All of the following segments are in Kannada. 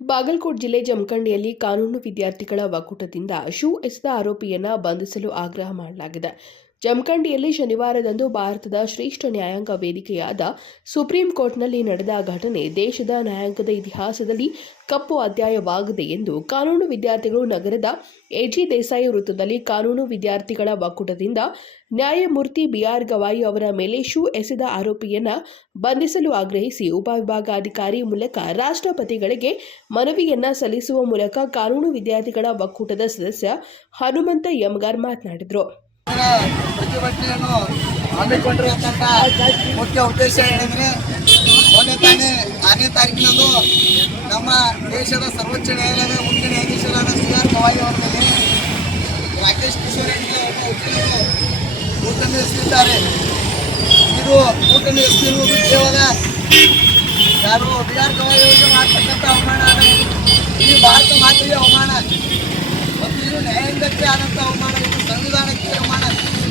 ಬಾಗಲಕೋಟ್ ಜಿಲ್ಲೆ ಜಮಖಂಡಿಯಲ್ಲಿ ಕಾನೂನು ವಿದ್ಯಾರ್ಥಿಗಳ ಒಕ್ಕೂಟದಿಂದ ಶೂ ಎಸೆದ ಆರೋಪಿಯನ್ನ ಬಂಧಿಸಲು ಆಗ್ರಹ ಮಾಡಲಾಗಿದೆ. ಜಮಖಂಡಿಯಲ್ಲಿ ಶನಿವಾರದಂದು ಭಾರತದ ಶ್ರೇಷ್ಠ ನ್ಯಾಯಾಂಗ ವೇದಿಕೆಯಾದ ಸುಪ್ರೀಂ ಕೋರ್ಟ್ನಲ್ಲಿ ನಡೆದ ಘಟನೆ ದೇಶದ ನ್ಯಾಯಾಂಗದ ಇತಿಹಾಸದಲ್ಲಿ ಕಪ್ಪು ಅಧ್ಯಾಯವಾಗಿದೆ ಎಂದು ಕಾನೂನು ವಿದ್ಯಾರ್ಥಿಗಳು ನಗರದ ಎಜಿ ದೇಸಾಯಿ ವೃತ್ತದಲ್ಲಿ ಕಾನೂನು ವಿದ್ಯಾರ್ಥಿಗಳ ಒಕ್ಕೂಟದಿಂದ ನ್ಯಾಯಮೂರ್ತಿ ಬಿಆರ್ ಗವಾಯಿ ಅವರ ಮೇಲೆ ಶೂ ಎಸೆದ ಆರೋಪಿಯನ್ನ ಬಂಧಿಸಲು ಆಗ್ರಹಿಸಿ ಉಪವಿಭಾಗಾಧಿಕಾರಿ ಮೂಲಕ ರಾಷ್ಟ್ರಪತಿಗಳಿಗೆ ಮನವಿಯನ್ನ ಸಲ್ಲಿಸುವ ಮೂಲಕ ಕಾನೂನು ವಿದ್ಯಾರ್ಥಿಗಳ ಒಕ್ಕೂಟದ ಸದಸ್ಯ ಹನುಮಂತ ಯಮಗಾರ್ ಮಾತನಾಡಿದರು. ಪ್ರತಿಭಟನೆಯನ್ನು ಹಮ್ಮಿಕೊಂಡಿರುವಂತಹ ಮುಖ್ಯ ಉದ್ದೇಶ ಏನಂದ್ರೆ, ಮೊನ್ನೆ ತಾನೇ ಆರನೇ ತಾರೀಕಿನಂದು ನಮ್ಮ ದೇಶದ ಸರ್ವೋಚ್ಚ ನ್ಯಾಯಾಲಯದ ಮುಖ್ಯ ನ್ಯಾಯಾಧೀಶರಾದ ಸಿ ಆರ್ ಗವಾಯಿ ಅವರ ಮೇಲೆ ರಾಕೇಶ್ ಕಿಶೋರ್ ರೆಡ್ಡಿ ಅವರ ವಕೀಲರು ಕೂಟನ್ನು ಎಸಗಿದ್ದಾರೆ ಇದು ಕೂಟನ್ನು ಎಸಗಿರುವುದು ಕೇವಲ ಯಾರು ಬಿ ಆರ್ ಗವಾಯಿ ಅವರಿಗೆ ಮಾಡ್ತಕ್ಕಂಥ ಅವಮಾನ. ಈ ಭಾರತ ಮಾತೃ ಅವಮಾನ. ಮತ್ತು ಇದು ನ್ಯಾಯಾಂಗಕ್ಕೆ ಆದಂಥ ಅವಮಾನ ಇದು ಸಂವಿಧಾನಕ್ಕೆ ಅವಮಾನ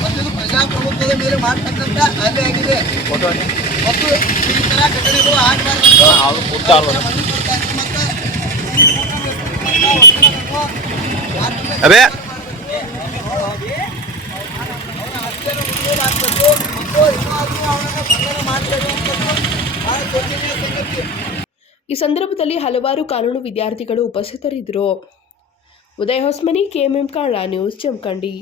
ಮತ್ತು ಇದು ಪ್ರಜಾಪ್ರಭುತ್ವದ ಮೇಲೆ ಮಾಡ್ತಕ್ಕಂಥ ಆಗಿದೆ. ಮತ್ತು ಈ ಥರ ಘಟನೆಗಳು ಆಗಬಾರ್ದು ಅದೇ ಈ ಸಂದರ್ಭದಲ್ಲಿ ಹಲವಾರು ಕಾನೂನು ವಿದ್ಯಾರ್ಥಿಗಳು ಉಪಸ್ಥಿತರಿದ್ದರು. ಉದಯ ಹೊಸ್ಮನಿ ಕೆಎಂಎಂ ಕಾಳ ನ್ಯೂಸ್ ಜಮಖಂಡಿ